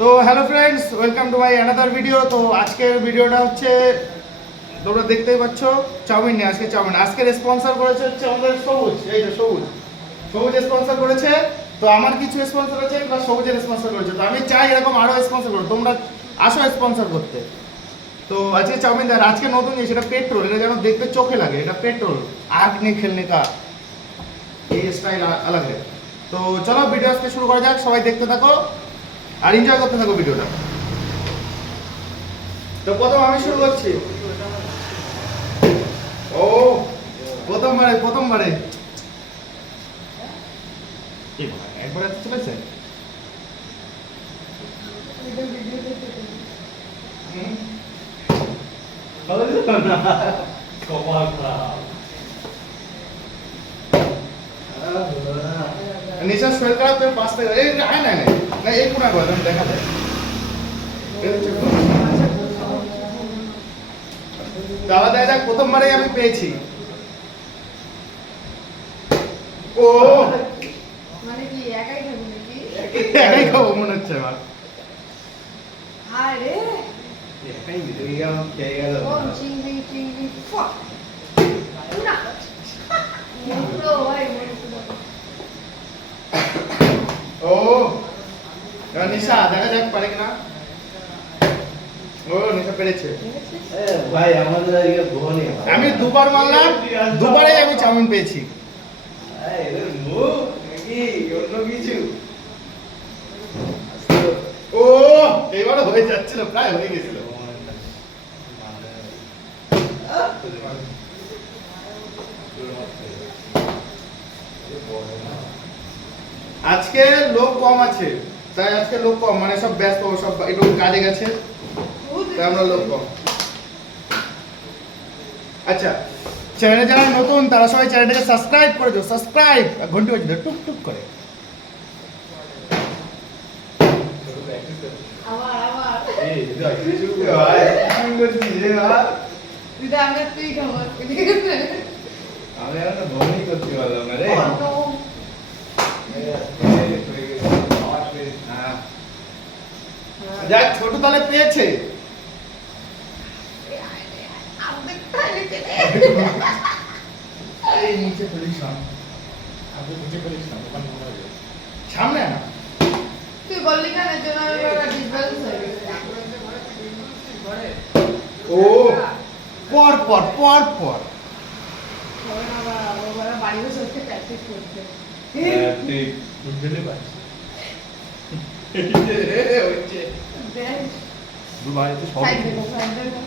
তো hello friends welcome to my another video তো আজকের ভিডিওটা হচ্ছে, তোমরা দেখতেই পাচ্ছ, চাউমিন নিয়ে আজকে চাউমিন। আজকের স্পন্সর করেছে হচ্ছে আমাদের সবুজ, এই যে সবুজ। সবুজ স্পন্সর করেছে, তো আমার কিছু স্পন্সর আছে প্লাস সবুজের স্পন্সর করেছে। তো আমি চাই এরকম আরও স্পন্সর করো, তোমরা আসো স্পন্সর করতে। তো আজকে চাউমিন দেয় আজকে নতুন জিনিস, এটা পেট্রোল এটা যেন দেখতে চোখে লাগে, এটা পেট্রোল আগ নিয়ে খেলনে কা, এই স্টাইল আলাগ है তো চলো ভিডিও আজকে শুরু করা যাক, সবাই দেখতে থাকো। আর এনজয় করতে থাকো ভিডিওটা তো প্রথম আমি শুরু করছি। ও প্রথমবারে প্রথমবারে। এ বাবা, এত চলেছে। ভালো না। খারাপ নিশা শরীর খারাপ তোর পাঁচ থেকে এই আয় না না। না এই কোনা করে দেখা যায় দাদা দেখা যাক প্রথমবারেই আমি পেয়েছি। ও! মানে কি একাই খাবি নাকি? একাই খাব মনে হচ্ছে আমার। আরে! একাই মিলে গেল খেয়ে গেল। ও চিংড়ি চিংড়ি ফুক না মুখলো ভাই ও নিশা দেখা যাক পারে কিনা। ও নিশা পেরেছে। ভাই আমাদের আমি দুবার মারলাম দুবারেই আমি চাউমিন পেয়েছি। ও এবারে হয়ে যাচ্ছিল প্রায় হয়ে গেছিল। আজকে লোক কম আছে তাই আজকে লোক কম মানে সব ব্যস্ত সব একটু কাজে গেছে তাই আমরা লোক কম। আচ্ছা চ্যানেলে যারা নতুন তারা সবাই চ্যানেলটাকে সাবস্ক্রাইব করে দিও সাবস্ক্রাইব ঘন্টি বাজিয়ে দাও টুক টুক করে। আমি আর ভবনই করতে পারলাম না রে। যাক ছোট তাহলে পেয়েছে। মনে সামনে না। তুই বললি কেন জন্য ডিসব্যালেন্স হয়ে গেছে? ও পর পর পর পর। বাড়ি বসে বসে প্র্যাকটিস করছে। তুই বুঝতে দেখ দুবার তো সব সাইড দেখো সাইড দেখো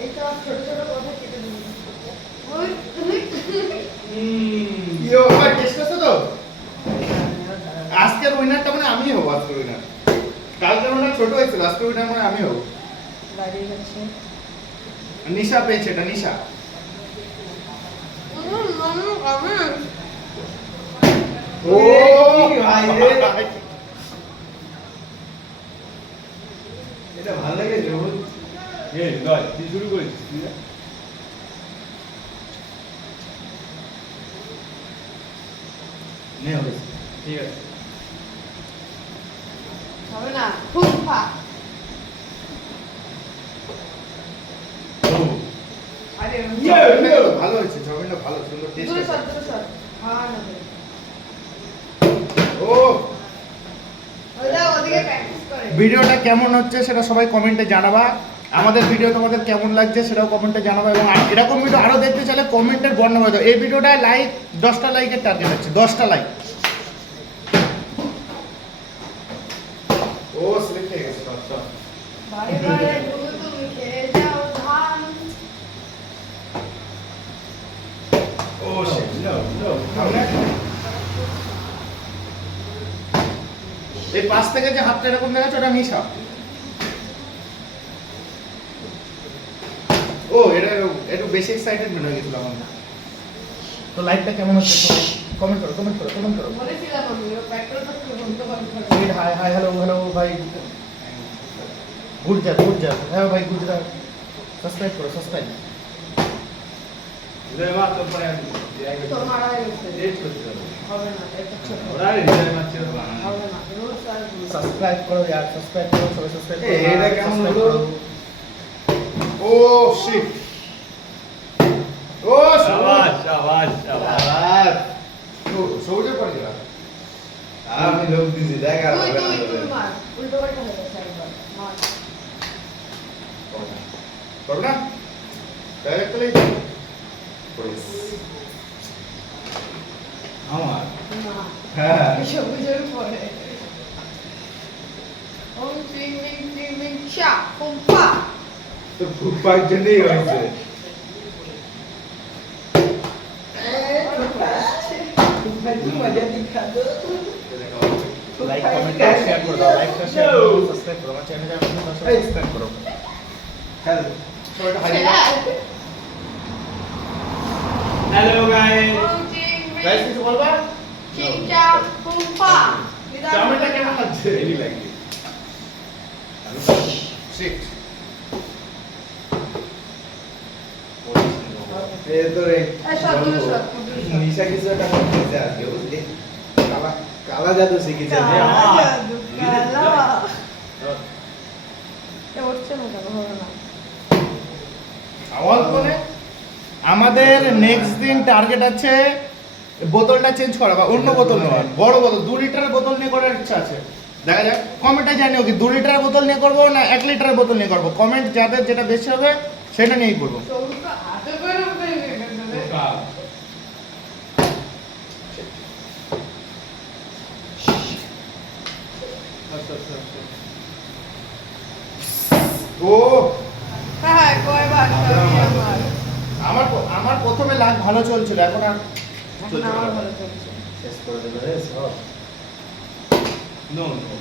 এই তো ছোট ছোট কথা কেটে দিবি ওই ইয়ো ভাই টেস্ট করছ তো আজকের উইনারটা মানে আমি হব আজকের উইনার কালকের উইনার ছোট হয়েছিল আজকের উইনার মানে আমি হব বাইরে যাচ্ছে নিশা পেয়েছে এটা নিশা ও ভাই রে। এটা ভালো লাগে যখন এই লয় তুই শুরু করেছিস তুই না? নে হয়েছে ঠিক আছে হবে না ফুফা ও ভালো সুন্দর টেস্ট দূরে সর দূরে সর হ্যাঁ না ও! ওইটা ওদিকে প্র্যাকটিস করে। ভিডিওটা কেমন হচ্ছে সেটা সবাই কমেন্টে জানাবা। আমাদের ভিডিও তোমাদের কেমন লাগছে সেটাও কমেন্টে জানাবা এবং এরকম ভিডিও আরও দেখতে চাইলে কমেন্টের বর্ণনা দাও। এই ভিডিওটায় লাইক দশটা লাইকের টার্গেট আছে দশটা লাইক ও স্লিপ হয়ে গেছে দশটা বারে বারে শুধু তুমি খেয়ে যাও ধান ও No, no, সামনে এই পাশ থেকে যে হাতটা এরকম দেখাচ্ছে ওটা মিশা ও এটা একটু বেশি এক্সাইটেড মনে হয়ে গেছিল আমার তো লাইভটা কেমন হচ্ছে? কমেন্ট করো কমেন্ট করো কমেন্ট করো। বলেছিলাম আমি পেট্রোল পাম্পে হাই হাই হ্যালো হ্যালো ভাই গুড জাত গুড জাত হ্যাঁ ভাই গুজরাট সাবস্ক্রাইব করো সাবস্ক্রাইব হৃদয় মার তোর পরে আমি তোর মারা হয়ে গেছে টেস্ট করতে হবে হবে না এটা ছোট ওরা হৃদয় মারছে হবে না সাবস্ক্রাইব করো यार সাবস্ক্রাইব করো সবাই সাবস্ক্রাইব এ, করো এটা কেমন subscribe হলো? করো। ও শিট ও শাবাশ শাবাশ শাবাশ সবুজের পরে গেলাম আমি লোক দিছি দেখ আর তুই হবে না তুই তুই হবে। মার উল্টো পাল্টা হয়ে গেছে একবার মার করো না ডাইরেক্ট তাহলে আমার হ্যাঁ সবুজের পরে ওম চিং মিং চিং মিং চা কুম্পা তো ফুটপার জন্যই হয়েছে লাইক কমেন্ট শেয়ার করে দাও লাইক শেয়ার করো সাবস্ক্রাইব করো আমার চ্যানেলে আপনারা সাবস্ক্রাইব করো হ্যালো সবাইকে হাই দাও হ্যালো গাইস গাইস কিছু বলবা? চিং চা চাউমিনটা কেমন লাগছে হেভি লাগে। নিশা কিছু একটা করতেছে আজকে বুঝলি? কালা কালা জাদু শিখেছে। আওয়াজ কোনে আমাদের নেক্সট দিন টার্গেট আছে বোতলটা চেঞ্জ করা বা অন্য বোতল নেওয়া বড় বোতল, দু লিটারের বোতল নিয়ে করার ইচ্ছা আছে। দেখা যাক কমেন্টে জানিও কি, দু লিটারের বোতল নিয়ে করব না এক লিটারের বোতল নিয়ে করব? কমেন্ট যাদের যেটা বেশি হবে, সেটা নিয়েই করব। ও হ্যাঁ, কয়বার সবই আমার। আমার প- আমার প্রথমে লাগ ভালো চলছিল এখন আর এখন আমার ভালো। চলছে। শেষ করে দেবে সব। নো নো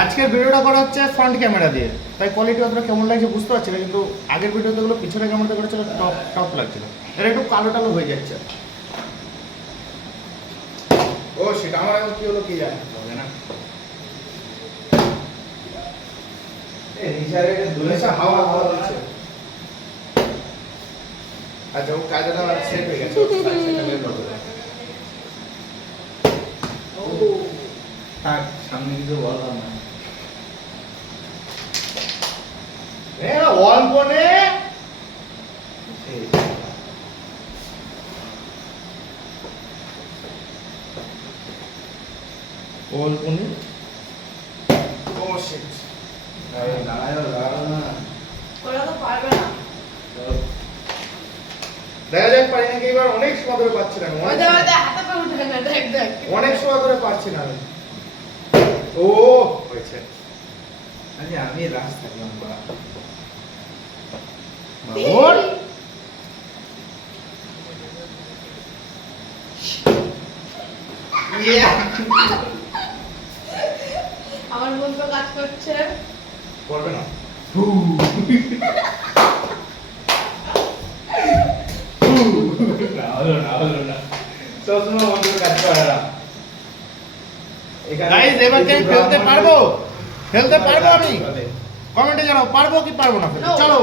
আজকের ভিডিওটা করা হচ্ছে ফ্রন্ট ক্যামেরা দিয়ে। তাই কোয়ালিটি অতটা কেমন লাগছে বুঝতে পারছি না কিন্তু আগের ভিডিওতে গুলো পিছনে ক্যামেরাতে করেছিল টপ টপ লাগছিল। এটা একটু কালো টালো হয়ে যাচ্ছে। ও সেটা আমার এখন কি হলো কি জানি? হবে না। আচ্ছা হাওয়া হাওয়া। আচ্ছা ও কাজটা সেট হয়ে গেছে সেটা বের করবে। থাক সামনে কিছু বললাম না এ অল্প নে সেই অল্প নে ও শিট আরে দাঁড়ায় দাঁড়ায় না ওরা তো পারবে না। দেখা যাক পারি নাকি এবার অনেক সময় ধরে পাচ্ছি না আমি, ওই অনেক যে- ওই সময়- যে হাতে করে উঠে না, দেখ, দেখ। পাচ্ছি না ও হয়েছে। আরে আমি রাস থাকলাম বা আমার মন তো কাজ করছে। করবে না। না হলো না হলো না। সবসময় মন কাজ গাইস এবার কি ফেলতে পারব? ফেলতে পারব আমি? কমেন্টে জানাও পারব কি পারব না চলো।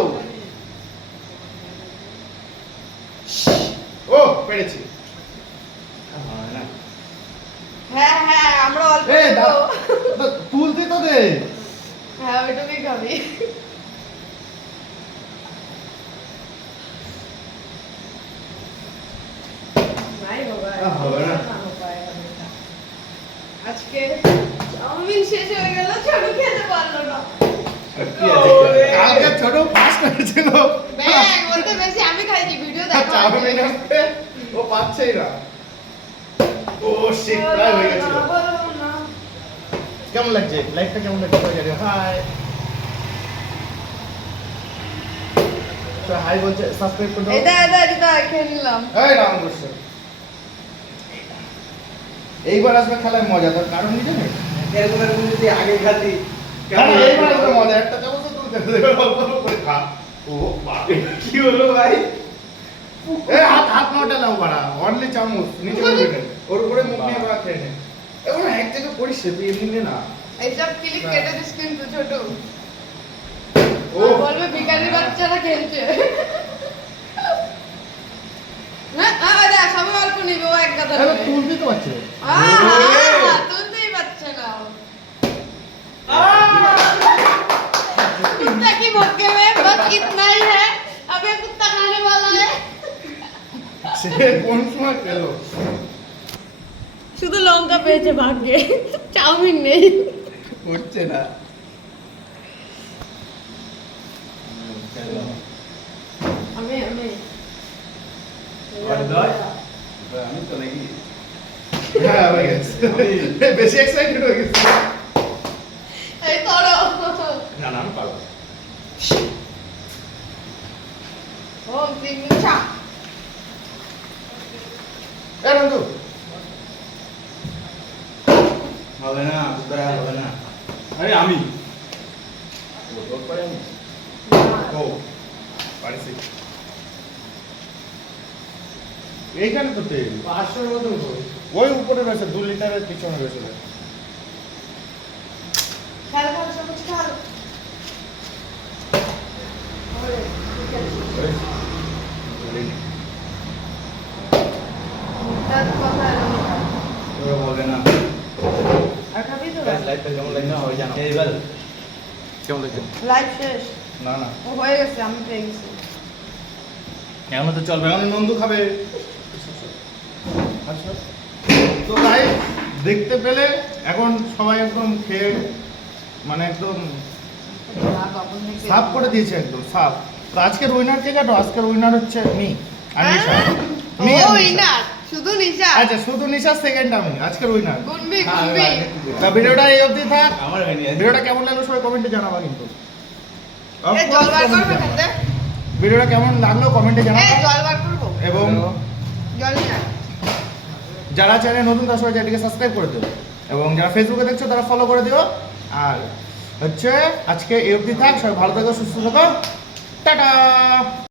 ও পেরেছি। হয় হ্যাঁ আমরা অল্প। তুলতে তো দে। হ্যাঁ ওইটুকুই খাবি নাই বাবা আহ, হবে না। না বাবা, হবে না। আজকে চাউমিন শেষ হয়ে গেল ছোট খেতে পারল না কি আছে ওরে, কালকে ছোট ফাস্ট হয়েছিল। বেশি আমি খাইছি ভিডিও দেখো। ও পাচ্ছেই না। ও শিট প্রায় হয়ে গেছিল। না, বলো না। কেমন লাগছে? লাইফটা কেমন লাগছে? হাই হাই বলছে সাবস্ক্রাইব করে। দাও দা দা দিদা খেয়ে এই রাম বসে এইবার আসবে খেলায় মজা তার কারণ কি জানিস? এরকম এরকম যদি আগে খাতি বাপরে কি হলো ভাই? এ হাত হাত নটা নাও বাড়া অনলি চামচ নিচে ওর উপরে মুখ নিয়ে বাড়া খেয়ে নে। এখন এক জায়গায় তুই না এইসব কেটে দিস কিন্তু ছোট। ও। বলবে খেলছে হ্যাঁ হ্যাঁ দেখ সবাই অল্প নিবে ও এক কথা তাহলে তুলতেই তো পারছে আহ, তুলতেই পারছে না ও। সে কোন সময় পেল লঙ্কা পেয়েছে ভাগ্যে। চাউমিন নেই। উঠছে না। আমি আমি। আমি তো নাকি। হ্যাঁ হয়ে গেছে। বেশি এক্সাইটেড হয়ে গেছে। এই না না আমি পারব ও তিন মিনিট এ রন্ধু হবে না বুধবার হবে না। আরে আমি। ও তোর পরে আমি ও পারিছি। এইখানে তো তেল। পাঁচশোর মতো ওই উপরে রয়েছে দু লিটারের পিছনে রয়েছে। খেল খেল না তো লাইটটা কেমন লাগছে হবে জানো এইবার কেমন লাগছে লাইভ শেষ না না ও হয়ে গেছে আমি পেয়ে গেছি এখনও তো চলবে এখন নন্দু খাবে আচ্ছা তো তাই দেখতে পেলে এখন সবাই একদম খেয়ে মানে একদম সাফ করে দিয়েছে একদম সাফ। তো আজকের উইনার কে কাটো? আজকের উইনার হচ্ছে মি নিশা মি আর ও নিশা। ইনার শুধু নিশা? আচ্ছা শুধু নিশা সেকেন্ড আমি। আজকের উইনার গুনবি হ্যাঁ, গুনবি। তা ভিডিওটা এই অবধি থাক। আমার ভিডিওটা কেমন লাগল সবাই কমেন্টে জানাবা কিন্তু। এ জল বার করবে। খেতে ভিডিওটা কেমন লাগল কমেন্টে এ জানাবা। জল বার করব। এবং জল আয়। যারা চ্যানেল নতুন তার সবাই চ্যানেলটিকে সাবস্ক্রাইব করে দিও। এবং যারা ফেসবুকে দেখছ তারা ফলো করে দিও। আর হচ্ছে আজকে এই অবধি থাক। সবাই ভালো থাকো সুস্থ থাকো। টাটা!